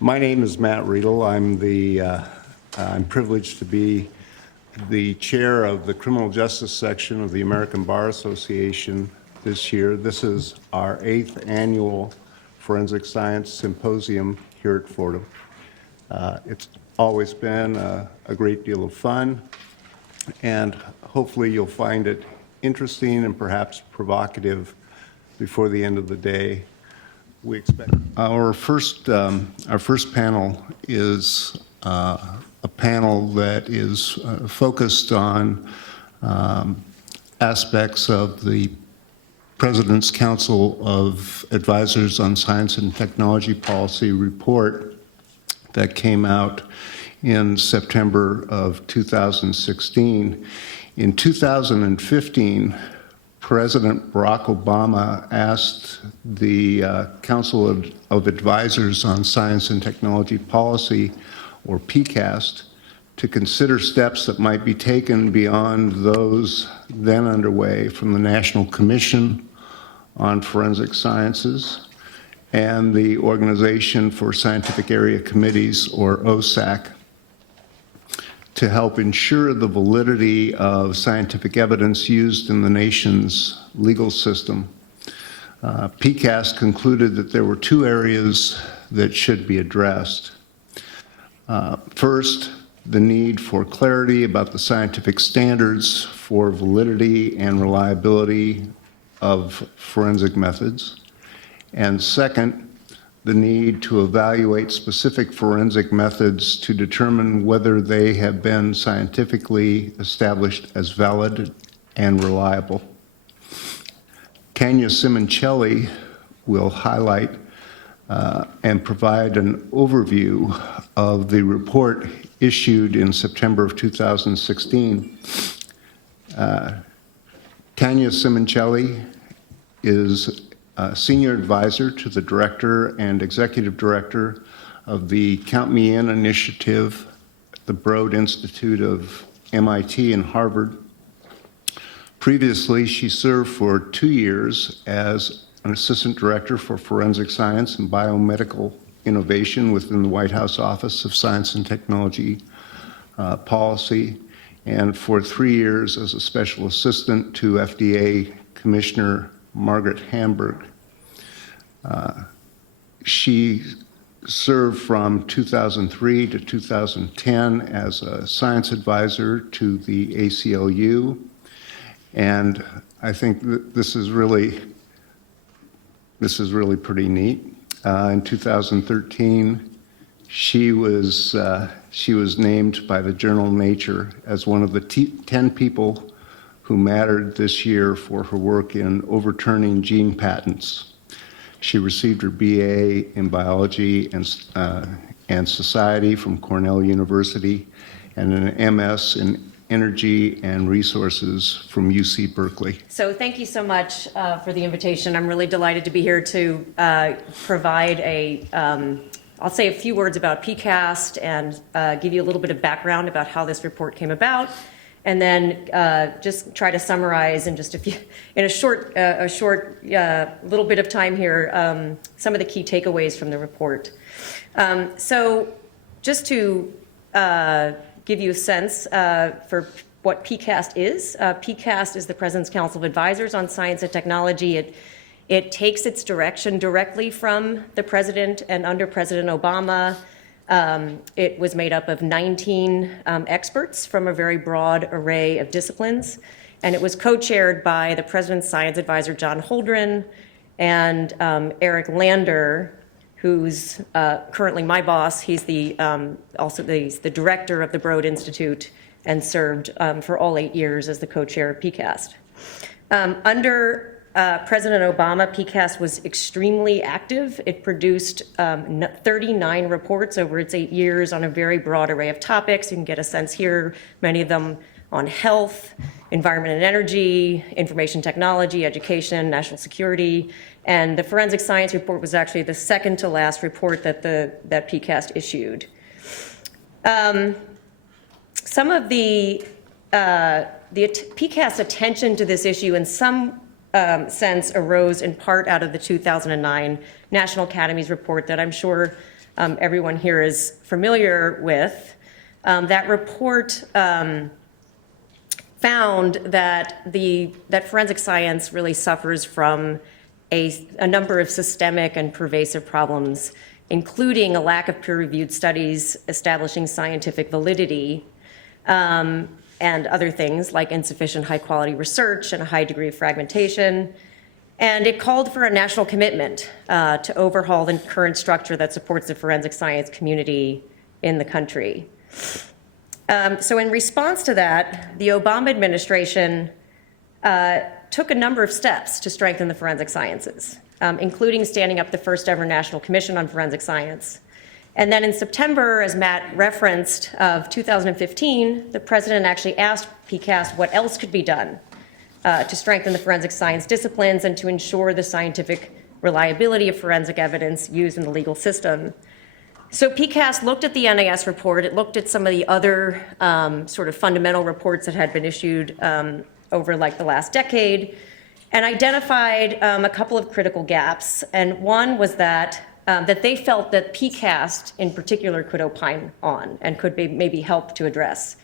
My name is Matt Riedel. I'm privileged to be the chair of the Criminal Justice Section of the American Bar Association this year. This is our 8th annual Forensic Science Symposium here at Fordham. It's always been a great deal of fun, and hopefully you'll find it interesting and perhaps provocative before the end of the day. We expect our first panel is a panel that is focused on aspects of the President's Council of Advisors on Science and Technology Policy report that came out in September of 2016. In 2015, President Barack Obama asked the Council of Advisors on Science and Technology Policy, or PCAST, to consider steps that might be taken beyond those then underway from the National Commission on Forensic Sciences and the Organization for Scientific Area Committees, or OSAC, to help ensure the validity of scientific evidence used in the nation's legal system. PCAST concluded that there were two areas that should be addressed. First, the need for clarity about the scientific standards for validity and reliability of forensic methods. And second, the need to evaluate specific forensic methods to determine whether they have been scientifically established as valid and reliable. Tanya Simoncelli will highlight and provide an overview of the report issued in September of 2016. Tanya Simoncelli is Senior Advisor to the Director and Executive Director of the Count Me In initiative at the Broad Institute of MIT and Harvard. Previously, she served for 2 years as an Assistant Director for Forensic Science and Biomedical Innovation within the White House Office of Science and Technology Policy, and for 3 years as a Special Assistant to FDA Commissioner Margaret Hamburg. She served from 2003 to 2010 as a science advisor to the ACLU, and I think that this is really pretty neat. In 2013, she was named by the journal Nature as one of the 10 people who mattered this year for her work in overturning gene patents. She received her BA in Biology and Society from Cornell University and an MS in Energy and Resources from UC Berkeley. So thank you so much for the invitation. I'm really delighted to be here to provide I'll say a few words about PCAST and give you a little bit of background about how this report came about, and then just try to summarize in just a short little bit of time here, some of the key takeaways from the report. So just to give you a sense for what PCAST is. PCAST is the President's Council of Advisors on Science and Technology. It takes its direction directly from the President and under President Obama. It was made up of 19 experts from a very broad array of disciplines, and it was co-chaired by the President's Science Advisor, John Holdren, and Eric Lander, who's currently my boss. He's also the director of the Broad Institute and served for all 8 years as the co-chair of PCAST. Under President Obama, PCAST was extremely active. It produced 39 reports over its 8 years on a very broad array of topics. You can get a sense here, many of them on health, environment and energy, information technology, education, national security. And the Forensic Science Report was actually the second to last report that PCAST issued. Some of the PCAST's attention to this issue in some sense arose in part out of the 2009 National Academies report that I'm sure everyone here is familiar with. That report found that forensic science really suffers from a number of systemic and pervasive problems, including a lack of peer-reviewed studies establishing scientific validity, and other things like insufficient high-quality research and a high degree of fragmentation. And it called for a national commitment to overhaul the current structure that supports the forensic science community in the country. So in response to that, the Obama administration took a number of steps to strengthen the forensic sciences, including standing up the first ever National Commission on Forensic Science. And then in September, as Matt referenced, of 2015, the president actually asked PCAST what else could be done to strengthen the forensic science disciplines and to ensure the scientific reliability of forensic evidence used in the legal system. So PCAST looked at the NIS report, it looked at some of the other sort of fundamental reports that had been issued over like the last decade, and identified a couple of critical gaps. And one was that they felt that PCAST in particular could opine on and could maybe help to address.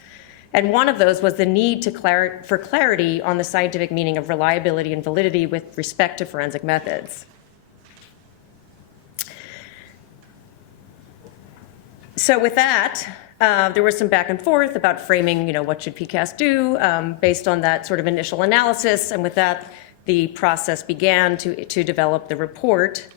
And one of those was the need for clarity on the scientific meaning of reliability and validity with respect to forensic methods. So with that, there was some back and forth about framing, what should PCAST do based on that sort of initial analysis. And with that, the process began to develop the report.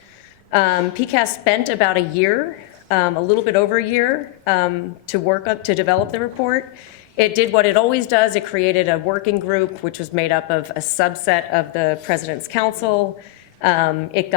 PCAST spent about a year, a little bit over a year, to develop the report. It did what it always does. It created a working group, which was made up of a subset of the President's Council. It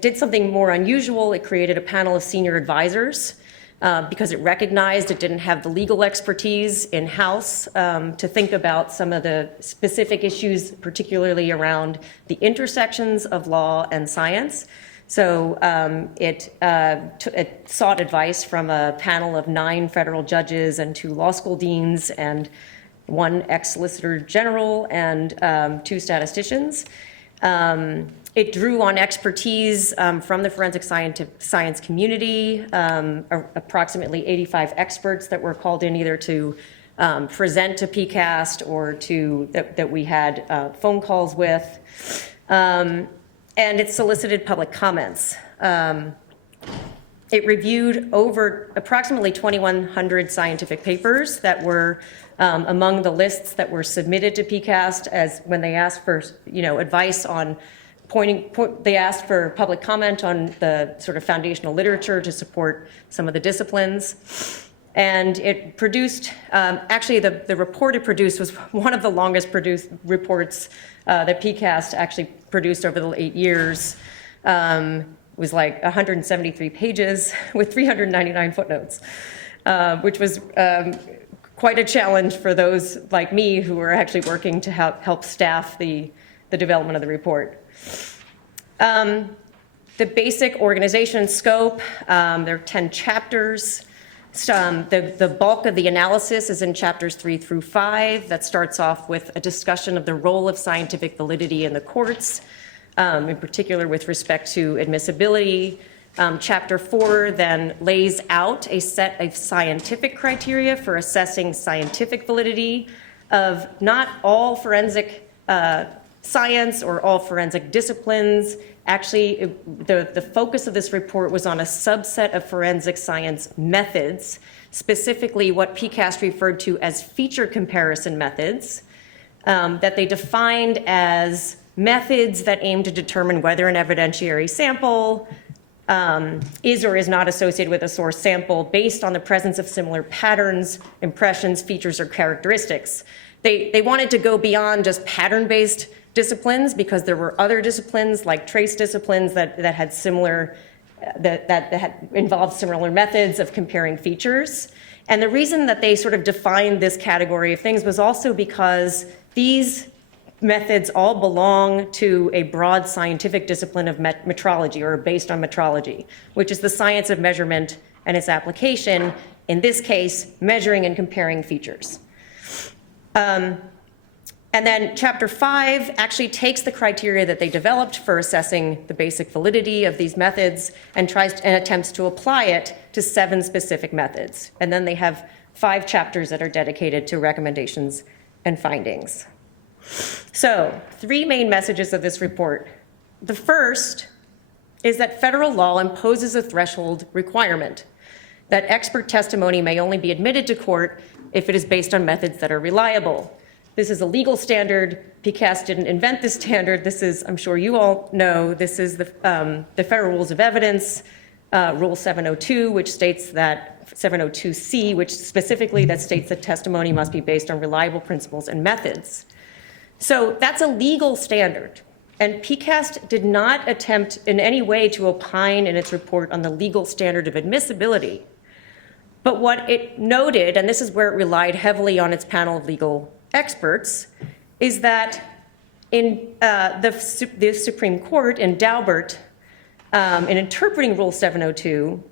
did something more unusual. It created a panel of senior advisors because it recognized it didn't have the legal expertise in-house to think about some of the specific issues, particularly around the intersections of law and science. So it sought advice from a panel of 9 federal judges and 2 law school deans and 1 ex-solicitor general and 2 statisticians. It drew on expertise from the forensic science community, approximately 85 experts that were called in either to present to PCAST or that we had phone calls with. And it solicited public comments. It reviewed over approximately 2,100 scientific papers that were among the lists that were submitted to PCAST as when they asked for advice on they asked for public comment on the sort of foundational literature to support some of the disciplines. And it produced, actually the report it produced was one of the longest produced reports that PCAST actually produced over the 8 years. It was like 173 pages with 399 footnotes, which was quite a challenge for those like me who were actually working to help staff the development of the report. The basic organization scope, there are 10 chapters. The bulk of the analysis is in chapters 3 through 5. That starts off with a discussion of the role of scientific validity in the courts, in particular with respect to admissibility. Chapter 4 then lays out a set of scientific criteria for assessing scientific validity of not all forensic science or all forensic disciplines. Actually, the focus of this report was on a subset of forensic science methods, specifically what PCAST referred to as feature comparison methods, that they defined as methods that aim to determine whether an evidentiary sample is or is not associated with a source sample based on the presence of similar patterns, impressions, features, or characteristics. They wanted to go beyond just pattern-based disciplines because there were other disciplines like trace disciplines that had similar, that had involved similar methods of comparing features. And the reason that they sort of defined this category of things was also because these methods all belong to a broad scientific discipline of metrology, or based on metrology, which is the science of measurement and its application, in this case, measuring and comparing features. And then Chapter 5 actually takes the criteria that they developed for assessing the basic validity of these methods and attempts to apply it to 7 specific methods. And then they have 5 chapters that are dedicated to recommendations and findings. So, 3 main messages of this report. The first is that federal law imposes a threshold requirement that expert testimony may only be admitted to court if it is based on methods that are reliable. This is a legal standard. PCAST didn't invent this standard. This is, I'm sure you all know, this is the Federal Rules of Evidence, Rule 702, which states that, 702C, which specifically that states that testimony must be based on reliable principles and methods. So that's a legal standard. And PCAST did not attempt in any way to opine in its report on the legal standard of admissibility. But what it noted, and this is where it relied heavily on its panel of legal experts, is that in the Supreme Court in Daubert, in interpreting Rule 702,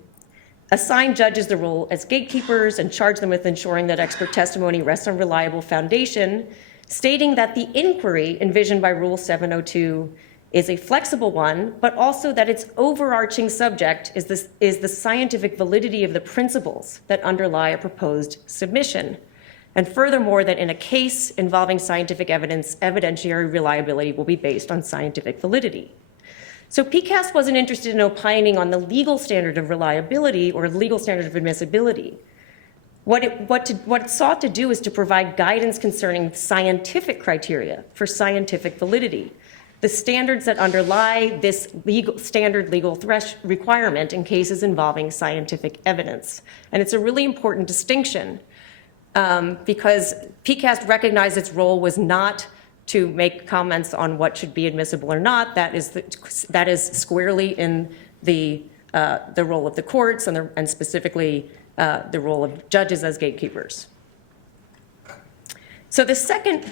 assigned judges the role as gatekeepers and charged them with ensuring that expert testimony rests on reliable foundation, stating that the inquiry envisioned by Rule 702 is a flexible one, but also that its overarching subject is the scientific validity of the principles that underlie a proposed submission. And furthermore, that in a case involving scientific evidence, evidentiary reliability will be based on scientific validity. So PCAST wasn't interested in opining on the legal standard of reliability or legal standard of admissibility. What it sought to do is to provide guidance concerning scientific criteria for scientific validity, the standards that underlie this standard legal requirement in cases involving scientific evidence. And it's a really important distinction because PCAST recognized its role was not to make comments on what should be admissible or not. That is squarely in the role of the courts and specifically the role of judges as gatekeepers. So the second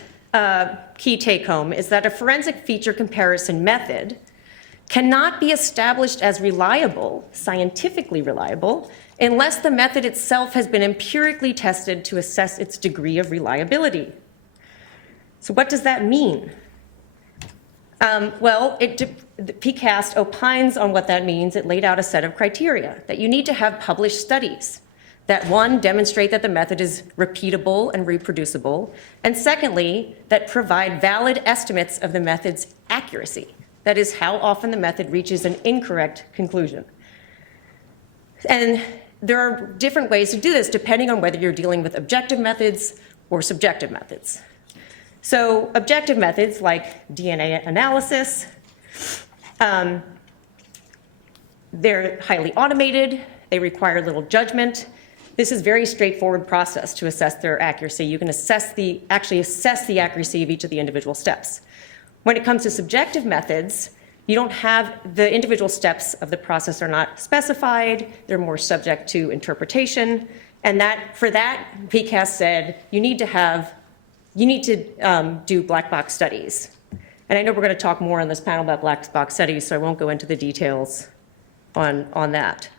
key take-home is that a forensic feature comparison method cannot be established as reliable, scientifically reliable, unless the method itself has been empirically tested to assess its degree of reliability. So what does that mean? PCAST opines on what that means. It laid out a set of criteria that you need to have published studies that, one, demonstrate that the method is repeatable and reproducible, and secondly, that provide valid estimates of the method's accuracy. That is, how often the method reaches an incorrect conclusion. And there are different ways to do this depending on whether you're dealing with objective methods or subjective methods. So objective methods like DNA analysis, they're highly automated, they require little judgment. This is a very straightforward process to assess their accuracy. You can actually assess the accuracy of each of the individual steps. When it comes to subjective methods, you don't have the individual steps of the process are not specified. They're more subject to interpretation. And for that, PCAST said, you need to do black box studies. And I know we're going to talk more on this panel about black box studies, so I won't go into the details on that.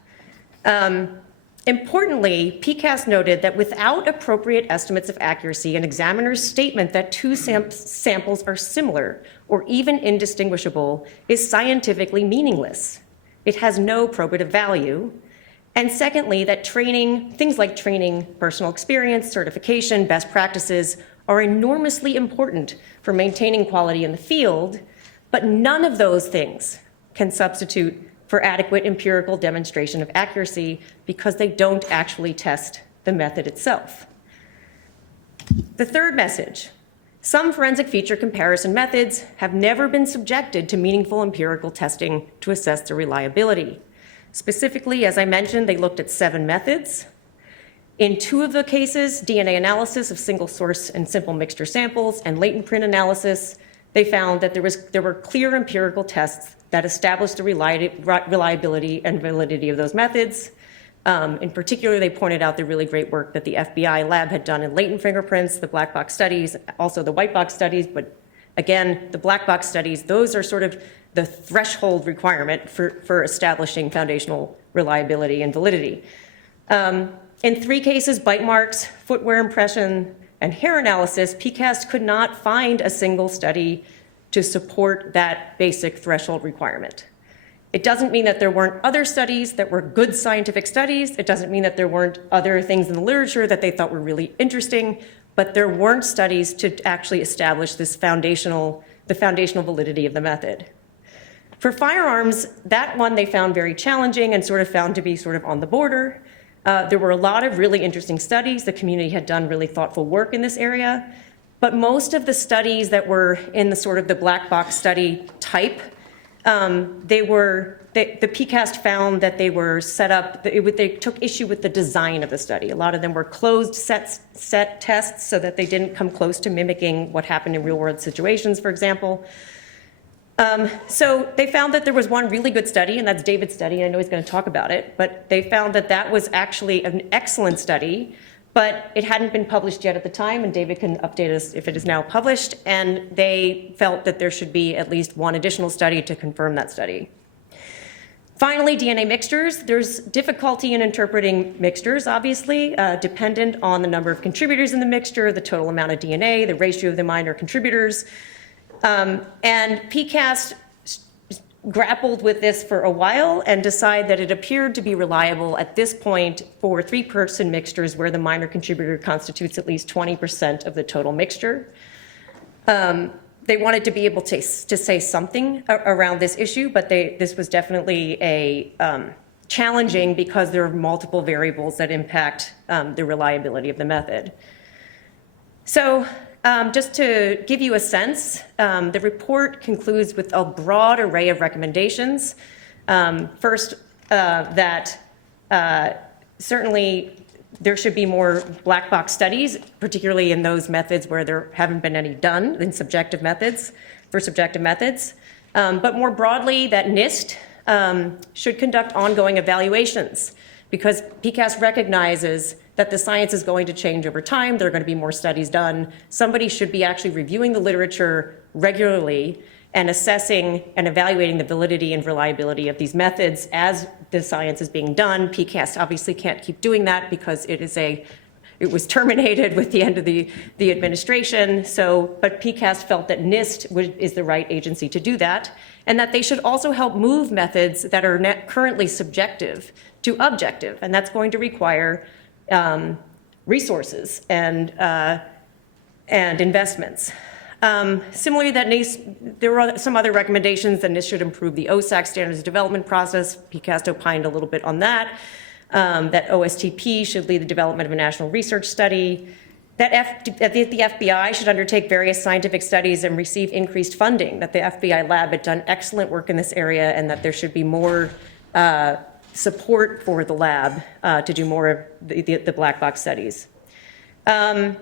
Importantly, PCAST noted that without appropriate estimates of accuracy, an examiner's statement that 2 samples are similar or even indistinguishable is scientifically meaningless. It has no probative value. And secondly, that things like training, personal experience, certification, best practices are enormously important for maintaining quality in the field, but none of those things can substitute for adequate empirical demonstration of accuracy because they don't actually test the method itself. The third message, some forensic feature comparison methods have never been subjected to meaningful empirical testing to assess their reliability. Specifically, as I mentioned, they looked at 7 methods. In 2 of the cases, DNA analysis of single source and simple mixture samples and latent print analysis, they found that there were clear empirical tests that established the reliability and validity of those methods. In particular, they pointed out the really great work that the FBI lab had done in latent fingerprints, the black box studies, also the white box studies. But again, the black box studies, those are sort of the threshold requirement for establishing foundational reliability and validity. In 3 cases, bite marks, footwear impression, and hair analysis, PCAST could not find a single study to support that basic threshold requirement. It doesn't mean that there weren't other studies that were good scientific studies. It doesn't mean that there weren't other things in the literature that they thought were really interesting, but there weren't studies to actually establish the foundational validity of the method. For firearms, that one they found very challenging and sort of found to be sort of on the border. There were a lot of really interesting studies. The community had done really thoughtful work in this area, but most of the studies that were in the sort of the black box study type, the PCAST found that they were set up, they took issue with the design of the study. A lot of them were closed set tests so that they didn't come close to mimicking what happened in real world situations, for example. So they found that there was one really good study, and that's David's study. I know he's going to talk about it, but they found that that was actually an excellent study, but it hadn't been published yet at the time, and David can update us if it is now published, and they felt that there should be at least one additional study to confirm that study. Finally, DNA mixtures. There's difficulty in interpreting mixtures, obviously, dependent on the number of contributors in the mixture, the total amount of DNA, the ratio of the minor contributors. And PCAST grappled with this for a while and decided that it appeared to be reliable at this point for 3-person mixtures where the minor contributor constitutes at least 20% of the total mixture. They wanted to be able to say something around this issue, but this was definitely challenging because there are multiple variables that impact the reliability of the method. So just to give you a sense, the report concludes with a broad array of recommendations. First, that certainly there should be more black box studies, particularly in those methods where there haven't been any done in subjective methods, for subjective methods. But more broadly, that NIST should conduct ongoing evaluations because PCAST recognizes that the science is going to change over time. There are going to be more studies done. Somebody should be actually reviewing the literature regularly and assessing and evaluating the validity and reliability of these methods as the science is being done. PCAST obviously can't keep doing that because it was terminated with the end of the administration. But PCAST felt that NIST is the right agency to do that, and that they should also help move methods that are currently subjective to objective, and that's going to require resources and investments. Similarly, there were some other recommendations that NIST should improve the OSAC standards development process. PCAST opined a little bit on that. That OSTP should lead the development of a national research study. That the FBI should undertake various scientific studies and receive increased funding. That the FBI lab had done excellent work in this area, and that there should be more support for the lab to do more of the black box studies. And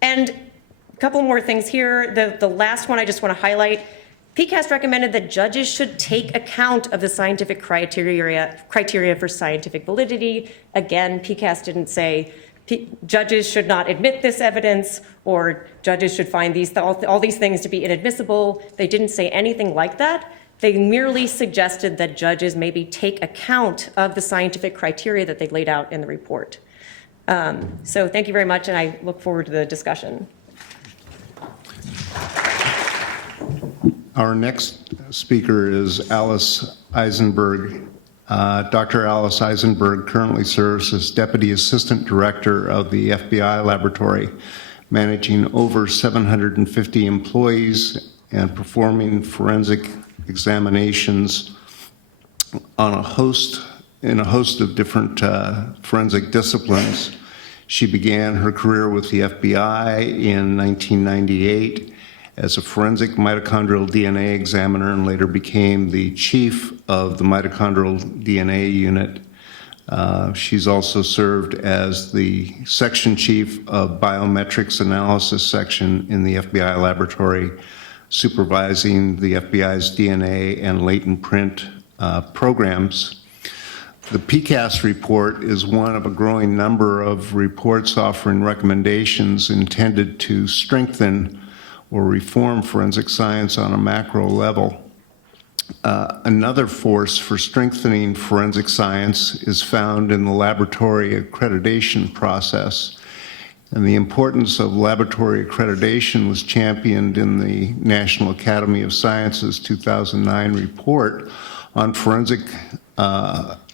a couple more things here. The last one I just want to highlight, PCAST recommended that judges should take account of the scientific criteria for scientific validity. Again, PCAST didn't say judges should not admit this evidence or judges should find all these things to be inadmissible. They didn't say anything like that. They merely suggested that judges maybe take account of the scientific criteria that they've laid out in the report. So thank you very much, and I look forward to the discussion. Our next speaker is Alice Eisenberg. Dr. Alice Eisenberg currently serves as Deputy Assistant Director of the FBI Laboratory, managing over 750 employees and performing forensic examinations on a host of different forensic disciplines. She began her career with the FBI in 1998 as a forensic mitochondrial DNA examiner and later became the chief of the mitochondrial DNA unit. She's also served as the section chief of biometrics analysis section in the FBI laboratory, supervising the FBI's DNA and latent print programs. The PCAST report is one of a growing number of reports offering recommendations intended to strengthen or reform forensic science on a macro level. Another force for strengthening forensic science is found in the laboratory accreditation process. And the importance of laboratory accreditation was championed in the National Academy of Sciences 2009 report on forensic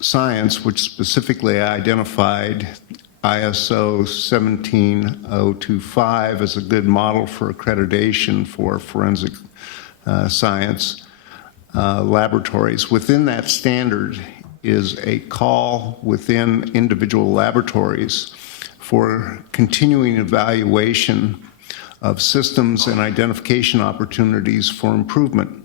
science, which specifically identified ISO 17025 as a good model for accreditation for forensic science laboratories. Within that standard is a call within individual laboratories for continuing evaluation of systems and identification opportunities for improvement.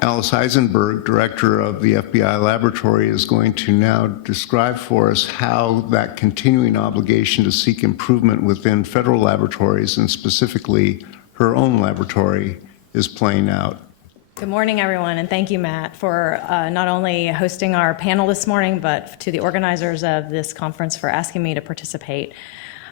Alice Eisenberg, director of the FBI laboratory, is going to now describe for us how that continuing obligation to seek improvement within federal laboratories, and specifically her own laboratory, is playing out. Good morning, everyone, and thank you, Matt, for not only hosting our panel this morning, but to the organizers of this conference for asking me to participate.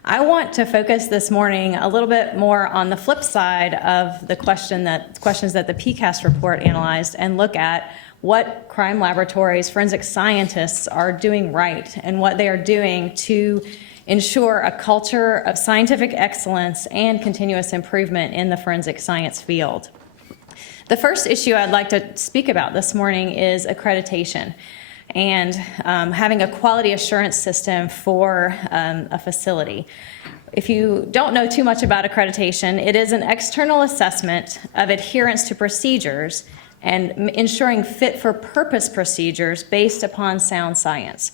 I want to focus this morning a little bit more on the flip side of the questions that the PCAST report analyzed, and look at what crime laboratories, forensic scientists are doing right, and what they are doing to ensure a culture of scientific excellence and continuous improvement in the forensic science field. The first issue I'd like to speak about this morning is accreditation, and having a quality assurance system for a facility. If you don't know too much about accreditation, it is an external assessment of adherence to procedures and ensuring fit-for-purpose procedures based upon sound science.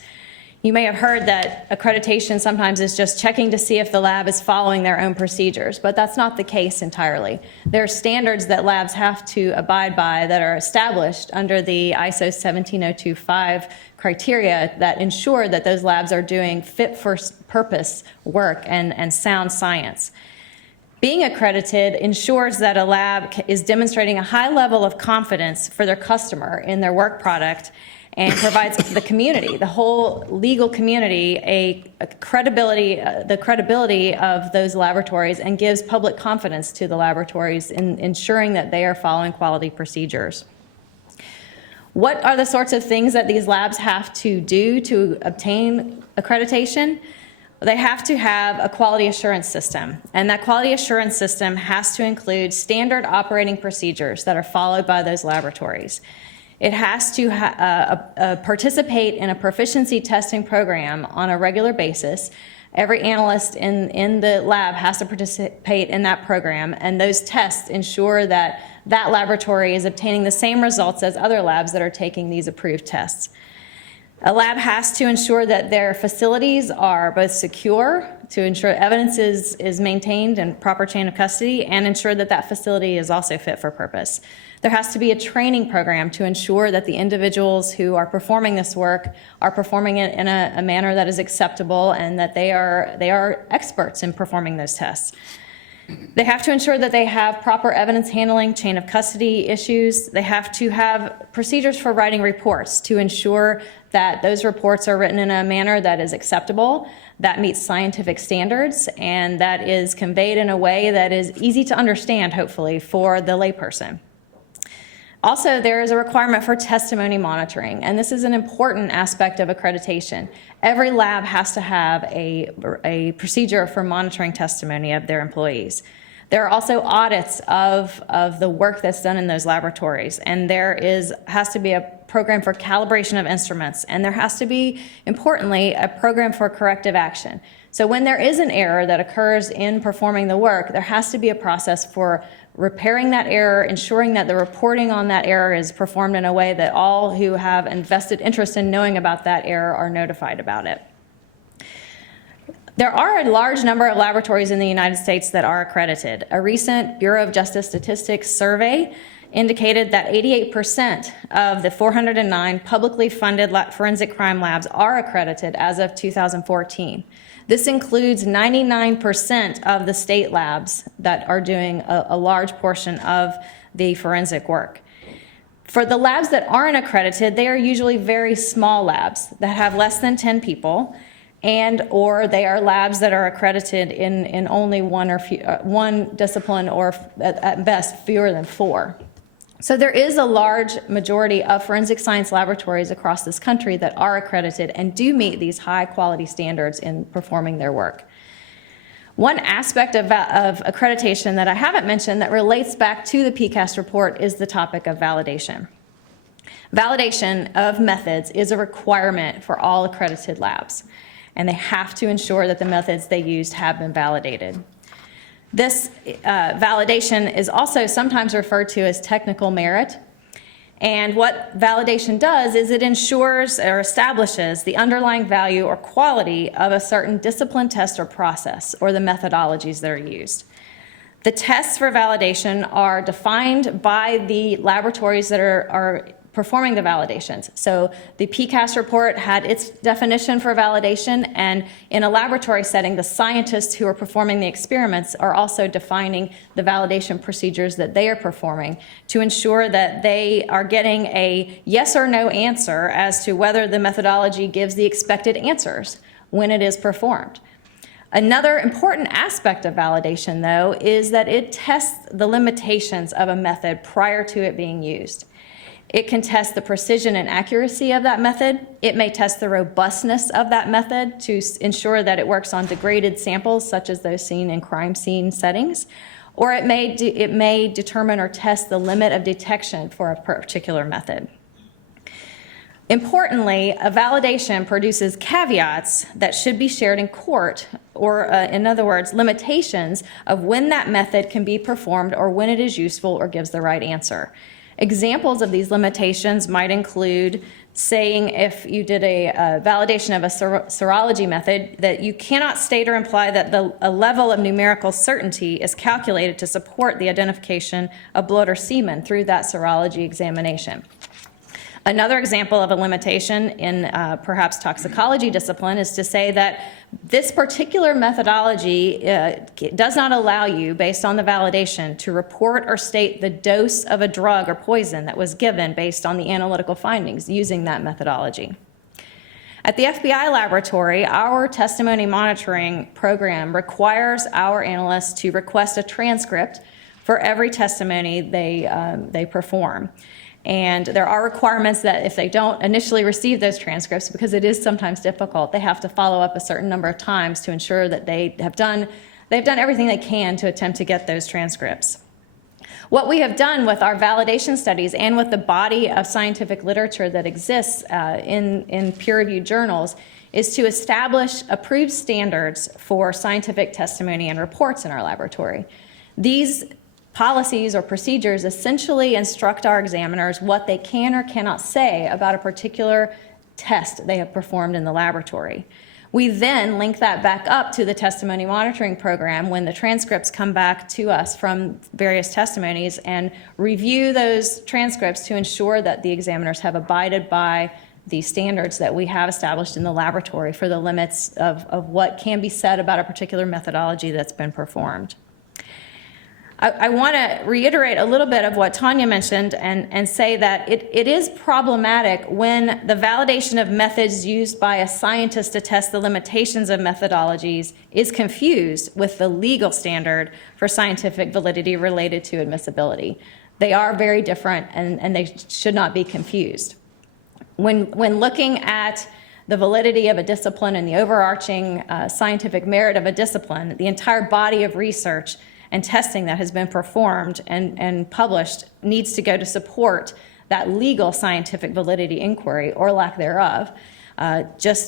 You may have heard that accreditation sometimes is just checking to see if the lab is following their own procedures, but that's not the case entirely. There are standards that labs have to abide by that are established under the ISO 17025 criteria that ensure that those labs are doing fit-for-purpose work and sound science. Being accredited ensures that a lab is demonstrating a high level of confidence for their customer in their work product, and provides the community, the whole legal community, the credibility of those laboratories, and gives public confidence to the laboratories in ensuring that they are following quality procedures. What are the sorts of things that these labs have to do to obtain accreditation? They have to have a quality assurance system, and that quality assurance system has to include standard operating procedures that are followed by those laboratories. It has to participate in a proficiency testing program on a regular basis. Every analyst in the lab has to participate in that program, and those tests ensure that that laboratory is obtaining the same results as other labs that are taking these approved tests. A lab has to ensure that their facilities are both secure, to ensure evidence is maintained in proper chain of custody, and ensure that that facility is also fit for purpose. There has to be a training program to ensure that the individuals who are performing this work are performing it in a manner that is acceptable, and that they are experts in performing those tests. They have to ensure that they have proper evidence handling, chain of custody issues. They have to have procedures for writing reports to ensure that those reports are written in a manner that is acceptable, that meets scientific standards, and that is conveyed in a way that is easy to understand, hopefully, for the layperson. Also, there is a requirement for testimony monitoring, and this is an important aspect of accreditation. Every lab has to have a procedure for monitoring testimony of their employees. There are also audits of the work that's done in those laboratories, and there has to be a program for calibration of instruments, and there has to be, importantly, a program for corrective action. So when there is an error that occurs in performing the work, there has to be a process for repairing that error, ensuring that the reporting on that error is performed in a way that all who have invested interest in knowing about that error are notified about it. There are a large number of laboratories in the United States that are accredited. A recent Bureau of Justice Statistics survey indicated that 88% of the 409 publicly funded forensic crime labs are accredited as of 2014. This includes 99% of the state labs that are doing a large portion of the forensic work. For the labs that aren't accredited, they are usually very small labs that have less than 10 people, or they are labs that are accredited in only one discipline, or at best fewer than 4. So there is a large majority of forensic science laboratories across this country that are accredited and do meet these high quality standards in performing their work. One aspect of accreditation that I haven't mentioned that relates back to the PCAST report is the topic of validation. Validation of methods is a requirement for all accredited labs, and they have to ensure that the methods they used have been validated. This validation is also sometimes referred to as technical merit. And what validation does is it ensures or establishes the underlying value or quality of a certain discipline, test, or process, or the methodologies that are used. The tests for validation are defined by the laboratories that are performing the validations. So the PCAST report had its definition for validation, and in a laboratory setting, the scientists who are performing the experiments are also defining the validation procedures that they are performing to ensure that they are getting a yes or no answer as to whether the methodology gives the expected answers when it is performed. Another important aspect of validation, though, is that it tests the limitations of a method prior to it being used. It can test the precision and accuracy of that method. It may test the robustness of that method to ensure that it works on degraded samples, such as those seen in crime scene settings. Or it may determine or test the limit of detection for a particular method. Importantly, a validation produces caveats that should be shared in court, or in other words, limitations of when that method can be performed or when it is useful or gives the right answer. Examples of these limitations might include saying if you did a validation of a serology method that you cannot state or imply that a level of numerical certainty is calculated to support the identification of blood or semen through that serology examination. Another example of a limitation in perhaps toxicology discipline is to say that this particular methodology does not allow you, based on the validation, to report or state the dose of a drug or poison that was given based on the analytical findings using that methodology. At the FBI laboratory, our testimony monitoring program requires our analysts to request a transcript for every testimony they perform. And there are requirements that if they don't initially receive those transcripts, because it is sometimes difficult, they have to follow up a certain number of times to ensure that they've done everything they can to attempt to get those transcripts. What we have done with our validation studies and with the body of scientific literature that exists in peer-reviewed journals is to establish approved standards for scientific testimony and reports in our laboratory. These policies or procedures essentially instruct our examiners what they can or cannot say about a particular test they have performed in the laboratory. We then link that back up to the testimony monitoring program when the transcripts come back to us from various testimonies and review those transcripts to ensure that the examiners have abided by the standards that we have established in the laboratory for the limits of what can be said about a particular methodology that's been performed. I want to reiterate a little bit of what Tanya mentioned and say that it is problematic when the validation of methods used by a scientist to test the limitations of methodologies is confused with the legal standard for scientific validity related to admissibility. They are very different and they should not be confused. When looking at the validity of a discipline and the overarching scientific merit of a discipline, the entire body of research and testing that has been performed and published needs to go to support that legal scientific validity inquiry or lack thereof,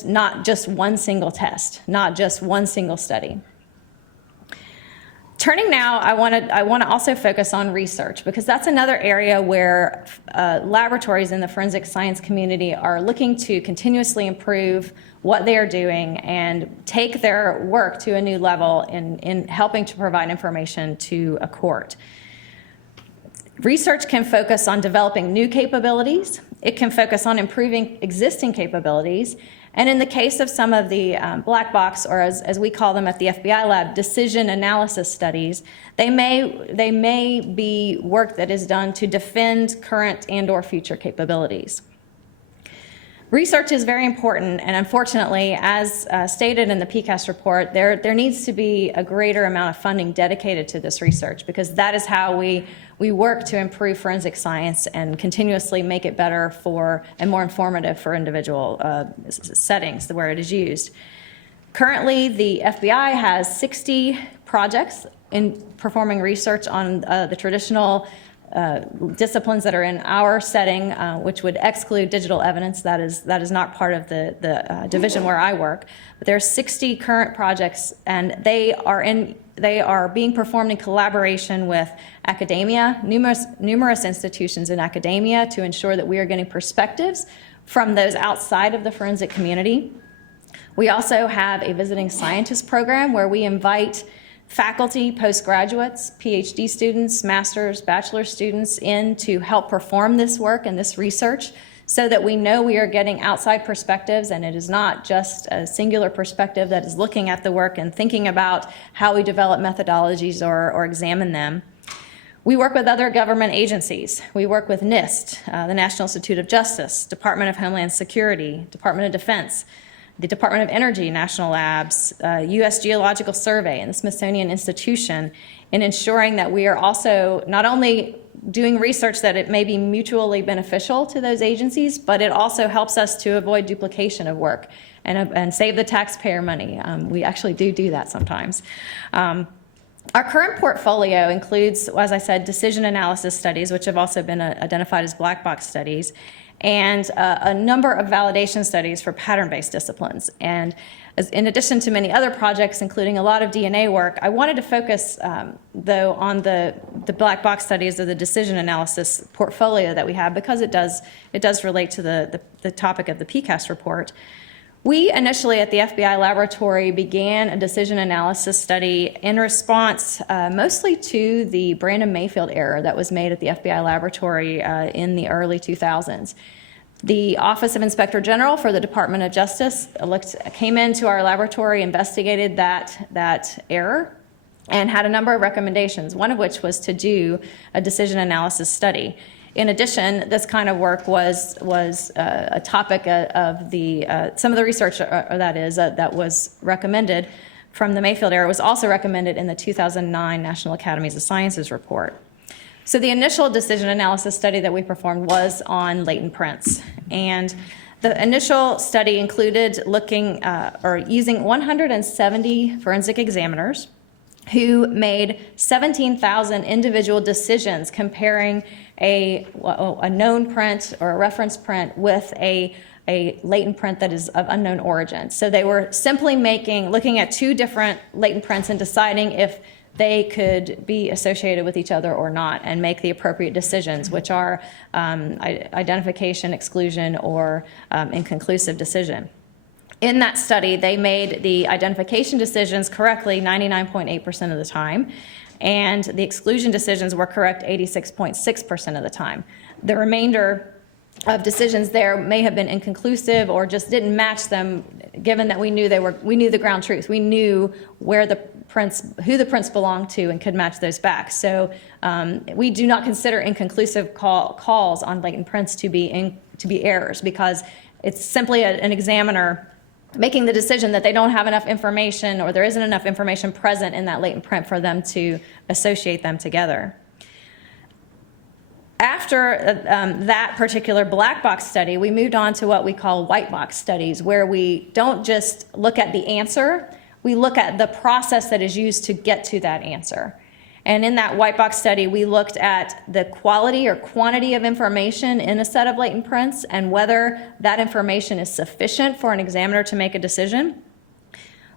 not just one single test, not just one single study. Turning now, I want to also focus on research, because that's another area where laboratories in the forensic science community are looking to continuously improve what they are doing and take their work to a new level in helping to provide information to a court. Research can focus on developing new capabilities. It can focus on improving existing capabilities. And in the case of some of the black box, or as we call them at the FBI lab, decision analysis studies, they may be work that is done to defend current and/or future capabilities. Research is very important, and unfortunately, as stated in the PCAST report, there needs to be a greater amount of funding dedicated to this research, because that is how we work to improve forensic science and continuously make it better for and more informative for individual settings where it is used. Currently, the FBI has 60 projects in performing research on the traditional disciplines that are in our setting, which would exclude digital evidence. That is not part of the division where I work. But there are 60 current projects, and they are being performed in collaboration with academia, numerous institutions in academia, to ensure that we are getting perspectives from those outside of the forensic community. We also have a visiting scientist program where we invite faculty, postgraduates, PhD students, master's, bachelor students in to help perform this work and this research, so that we know we are getting outside perspectives, and it is not just a singular perspective that is looking at the work and thinking about how we develop methodologies or examine them. We work with other government agencies. We work with NIST, the National Institute of Justice, Department of Homeland Security, Department of Defense, the Department of Energy, National Labs, U.S. Geological Survey, and the Smithsonian Institution, in ensuring that we are also not only doing research that it may be mutually beneficial to those agencies, but it also helps us to avoid duplication of work and save the taxpayer money. We actually do that sometimes. Our current portfolio includes, as I said, decision analysis studies, which have also been identified as black box studies, and a number of validation studies for pattern-based disciplines. And in addition to many other projects, including a lot of DNA work, I wanted to focus, though, on the black box studies or the decision analysis portfolio that we have, because it does relate to the topic of the PCAST report. We initially at the FBI laboratory began a decision analysis study in response mostly to the Brandon Mayfield error that was made at the FBI laboratory in the early 2000s. The Office of Inspector General for the Department of Justice came into our laboratory, investigated that error, and had a number of recommendations, one of which was to do a decision analysis study. In addition, this kind of work was a topic of some of the research that was recommended from the Mayfield error was also recommended in the 2009 National Academies of Sciences report. So the initial decision analysis study that we performed was on latent prints, and the initial study included using 170 forensic examiners who made 17,000 individual decisions comparing a known print or a reference print with a latent print that is of unknown origin. So they were simply looking at two different latent prints and deciding if they could be associated with each other or not, and make the appropriate decisions, which are identification, exclusion, or inconclusive decision. In that study, they made the identification decisions correctly 99.8% of the time, and the exclusion decisions were correct 86.6% of the time. The remainder of decisions there may have been inconclusive or just didn't match them, given that we knew the ground truth. We knew who the prints belonged to and could match those back. So we do not consider inconclusive calls on latent prints to be errors, because it's simply an examiner making the decision that they don't have enough information, or there isn't enough information present in that latent print for them to associate them together. After that particular black box study, we moved on to what we call white box studies, where we don't just look at the answer, we look at the process that is used to get to that answer. And in that white box study, we looked at the quality or quantity of information in a set of latent prints and whether that information is sufficient for an examiner to make a decision.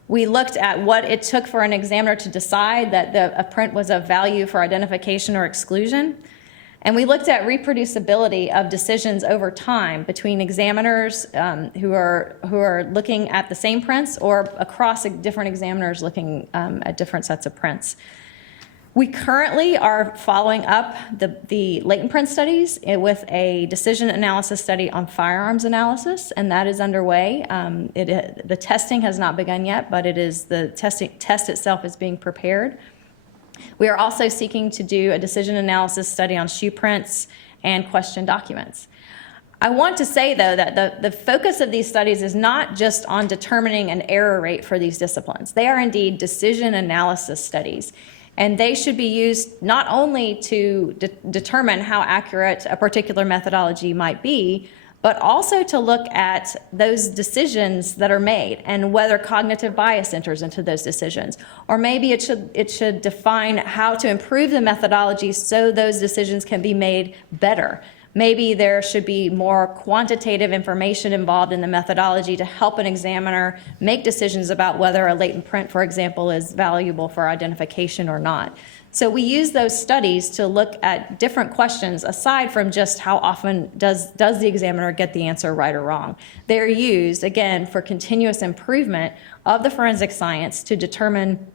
We looked at what it took for an examiner to decide that a print was of value for identification or exclusion. And we looked at reproducibility of decisions over time between examiners who are looking at the same prints, or across different examiners looking at different sets of prints. We currently are following up the latent print studies with a decision analysis study on firearms analysis, and that is underway. The testing has not begun yet, but the test itself is being prepared. We are also seeking to do a decision analysis study on shoe prints and question documents. I want to say, though, that the focus of these studies is not just on determining an error rate for these disciplines. They are indeed decision analysis studies, and they should be used not only to determine how accurate a particular methodology might be, but also to look at those decisions that are made and whether cognitive bias enters into those decisions. Or maybe it should define how to improve the methodology so those decisions can be made better. Maybe there should be more quantitative information involved in the methodology to help an examiner make decisions about whether a latent print, for example, is valuable for identification or not. So we use those studies to look at different questions aside from just how often does the examiner get the answer right or wrong. They're used, again, for continuous improvement of the forensic science to determine,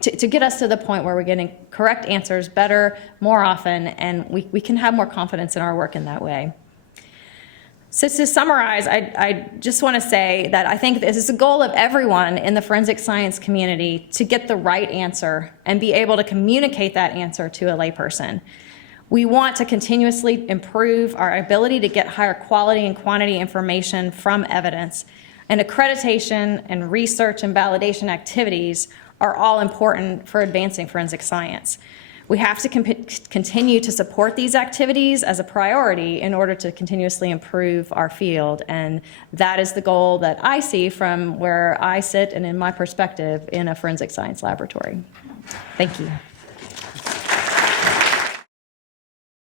to get us to the point where we're getting correct answers better, more often, and we can have more confidence in our work in that way. So to summarize, I just want to say that I think this is a goal of everyone in the forensic science community to get the right answer and be able to communicate that answer to a layperson. We want to continuously improve our ability to get higher quality and quantity information from evidence, and accreditation and research and validation activities are all important for advancing forensic science. We have to continue to support these activities as a priority in order to continuously improve our field, and that is the goal that I see from where I sit and in my perspective in a forensic science laboratory. Thank you.